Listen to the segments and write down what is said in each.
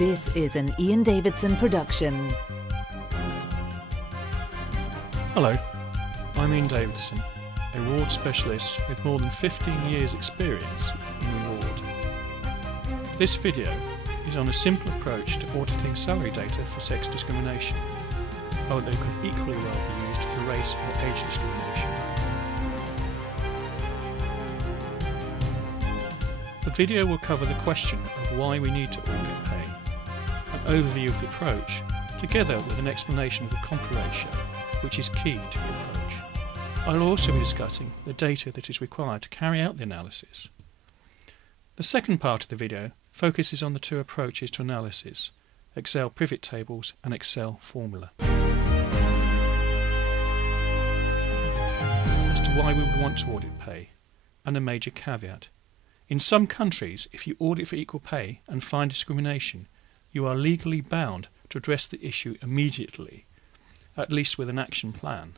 This is an Ian Davidson production. Hello, I'm Ian Davidson, a reward specialist with more than 15 years experience in reward. This video is on a simple approach to auditing salary data for sex discrimination, although it could equally well be used for race or age discrimination. The video will cover the question of why we need to audit pay, an overview of the approach, together with an explanation of the comp ratio, which is key to the approach. I'll also be discussing the data that is required to carry out the analysis. The second part of the video focuses on the two approaches to analysis, Excel pivot tables and Excel formula. As to why we would want to audit pay, and a major caveat. In some countries, if you audit for equal pay and find discrimination, you are legally bound to address the issue immediately, at least with an action plan.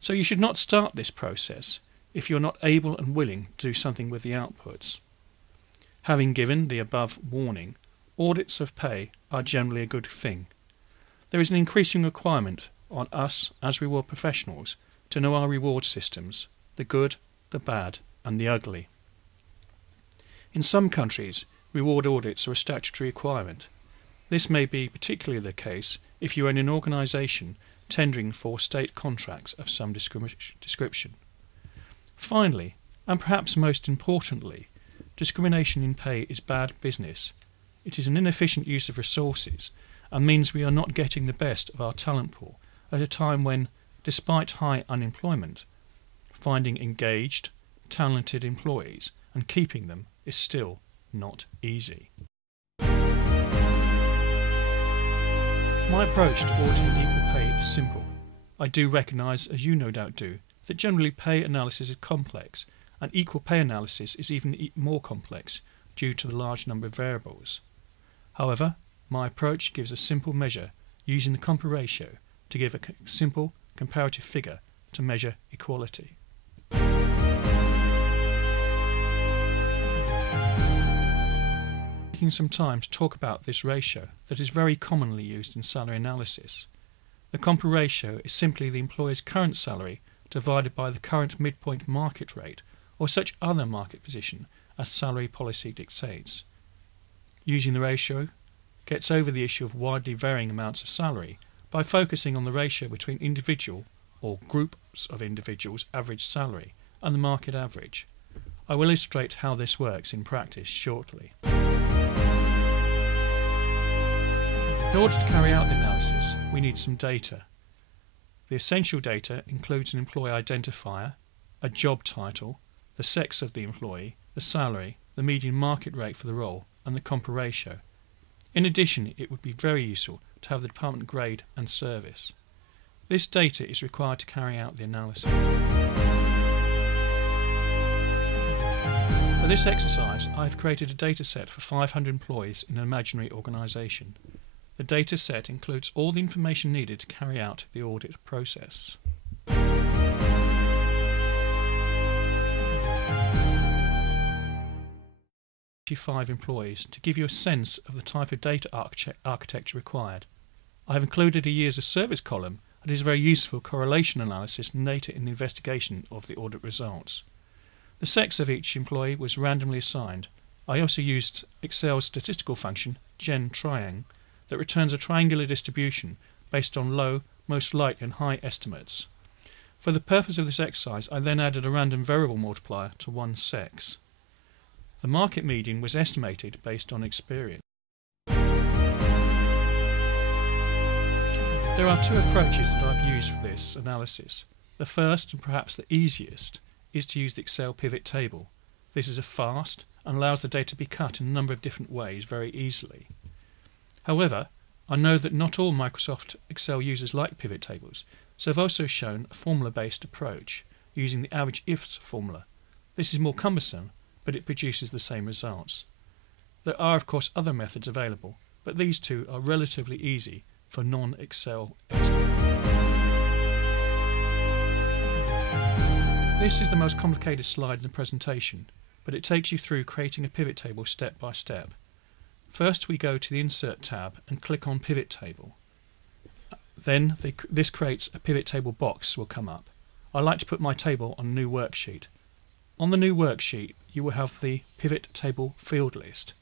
So you should not start this process if you are not able and willing to do something with the outputs. Having given the above warning, audits of pay are generally a good thing. There is an increasing requirement on us as reward professionals to know our reward systems, the good, the bad and the ugly. In some countries, reward audits are a statutory requirement. This may be particularly the case if you are in an organisation tendering for state contracts of some description. Finally, and perhaps most importantly, discrimination in pay is bad business. It is an inefficient use of resources and means we are not getting the best of our talent pool at a time when, despite high unemployment, finding engaged, talented employees and keeping them is still not easy. My approach to auditing equal pay is simple. I do recognise, as you no doubt do, that generally pay analysis is complex, and equal pay analysis is even more complex due to the large number of variables. However, my approach gives a simple measure using the comp ratio to give a simple comparative figure to measure equality. Taking some time to talk about this ratio that is very commonly used in salary analysis. The comp ratio is simply the employer's current salary divided by the current midpoint market rate or such other market position as salary policy dictates. Using the ratio gets over the issue of widely varying amounts of salary by focusing on the ratio between individual or groups of individuals' average salary and the market average. I will illustrate how this works in practice shortly. In order to carry out the analysis, we need some data. The essential data includes an employee identifier, a job title, the sex of the employee, the salary, the median market rate for the role, and the comp ratio. In addition, it would be very useful to have the department grade and service. This data is required to carry out the analysis. For this exercise, I have created a data set for 500 employees in an imaginary organisation. The data set includes all the information needed to carry out the audit process. 55 employees to give you a sense of the type of data architecture required. I have included a years of service column that is very useful correlation analysis and data in the investigation of the audit results. The sex of each employee was randomly assigned. I also used Excel's statistical function, GenTriang, that returns a triangular distribution based on low, most likely and high estimates. For the purpose of this exercise, I then added a random variable multiplier to one sex. The market median was estimated based on experience. There are two approaches that I've used for this analysis. The first, and perhaps the easiest, is to use the Excel pivot table. This is fast and allows the data to be cut in a number of different ways very easily. However, I know that not all Microsoft Excel users like pivot tables, so I've also shown a formula-based approach using the average ifs formula. This is more cumbersome, but it produces the same results. There are of course other methods available, but these two are relatively easy for non-Excel experts. This is the most complicated slide in the presentation, but it takes you through creating a pivot table step by step. First we go to the Insert tab and click on Pivot Table. Then this creates a pivot table box will come up. I like to put my table on a new worksheet. On the new worksheet you will have the pivot table field list.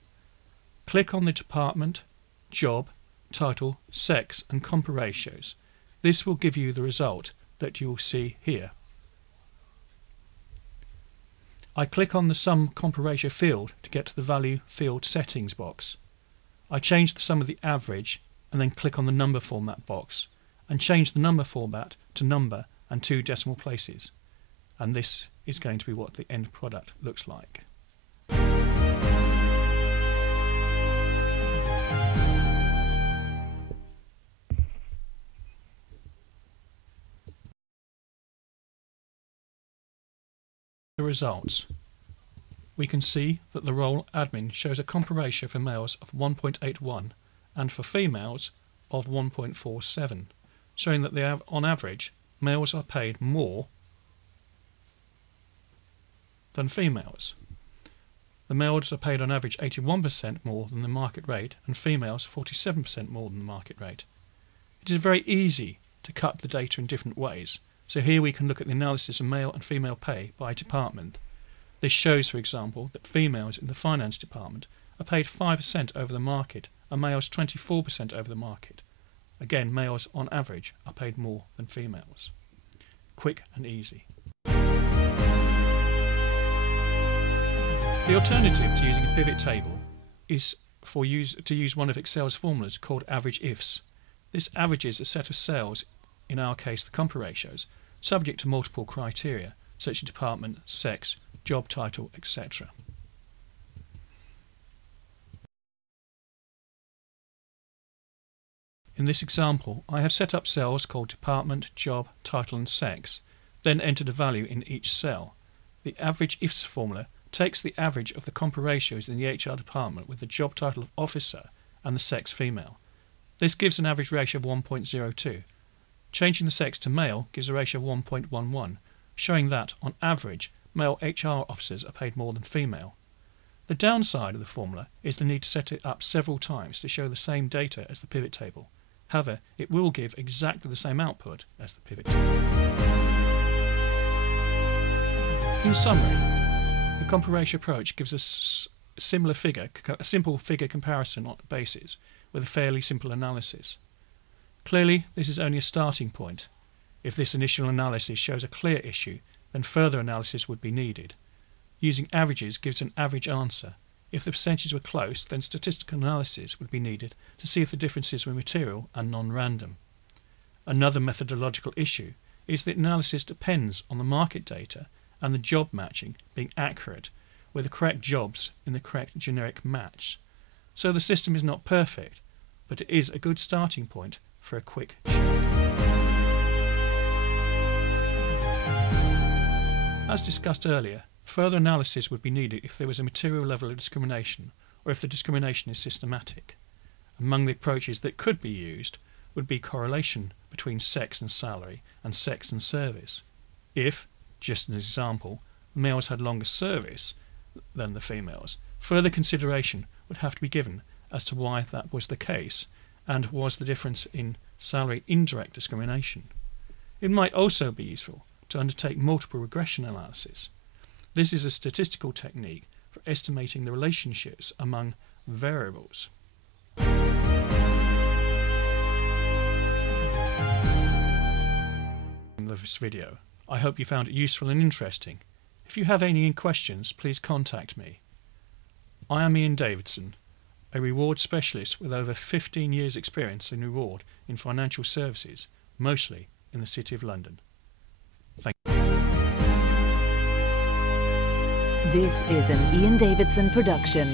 Click on the department, job, title, sex and compa ratios. This will give you the result that you will see here. I click on the sum compa ratio field to get to the value field settings box. I change the sum of the average and then click on the number format box and change the number format to number and 2 decimal places, and this is going to be what the end product looks like. The results. We can see that the role admin shows a compa ratio for males of 1.81 and for females of 1.47, showing that on average males are paid more than females. The males are paid on average 81% more than the market rate and females 47% more than the market rate. It is very easy to cut the data in different ways. So here we can look at the analysis of male and female pay by department. This shows, for example, that females in the finance department are paid 5% over the market and males 24% over the market. Again, males on average are paid more than females. Quick and easy. The alternative to using a pivot table is to use one of Excel's formulas called average ifs. This averages a set of cells, in our case the compa ratios, subject to multiple criteria such as department, sex, job title, etc. In this example, I have set up cells called department, job, title and sex, then entered a value in each cell. The average ifs formula takes the average of the compa ratios in the HR department with the job title of officer and the sex female. This gives an average ratio of 1.02. Changing the sex to male gives a ratio of 1.11, showing that, on average, male HR officers are paid more than female. The downside of the formula is the need to set it up several times to show the same data as the pivot table. However, it will give exactly the same output as the pivot table. In summary, the compa ratio approach gives us a simple figure comparison basis with a fairly simple analysis. Clearly, this is only a starting point. If this initial analysis shows a clear issue, then further analysis would be needed. Using averages gives an average answer. If the percentages were close, then statistical analysis would be needed to see if the differences were material and non-random. Another methodological issue is that analysis depends on the market data and the job matching being accurate with the correct jobs in the correct generic match. So the system is not perfect, but it is a good starting point for a quick check. As discussed earlier, further analysis would be needed if there was a material level of discrimination or if the discrimination is systematic. Among the approaches that could be used would be correlation between sex and salary and sex and service. If, just as an example, males had longer service than the females, further consideration would have to be given as to why that was the case and was the difference in salary indirect discrimination. It might also be useful to undertake multiple regression analysis. This is a statistical technique for estimating the relationships among variables. In this video, I hope you found it useful and interesting. If you have any questions, please contact me. I am Ian Davidson, a reward specialist with over 15 years experience in reward in financial services, mostly in the City of London. Thank you. This is an Ian Davidson production.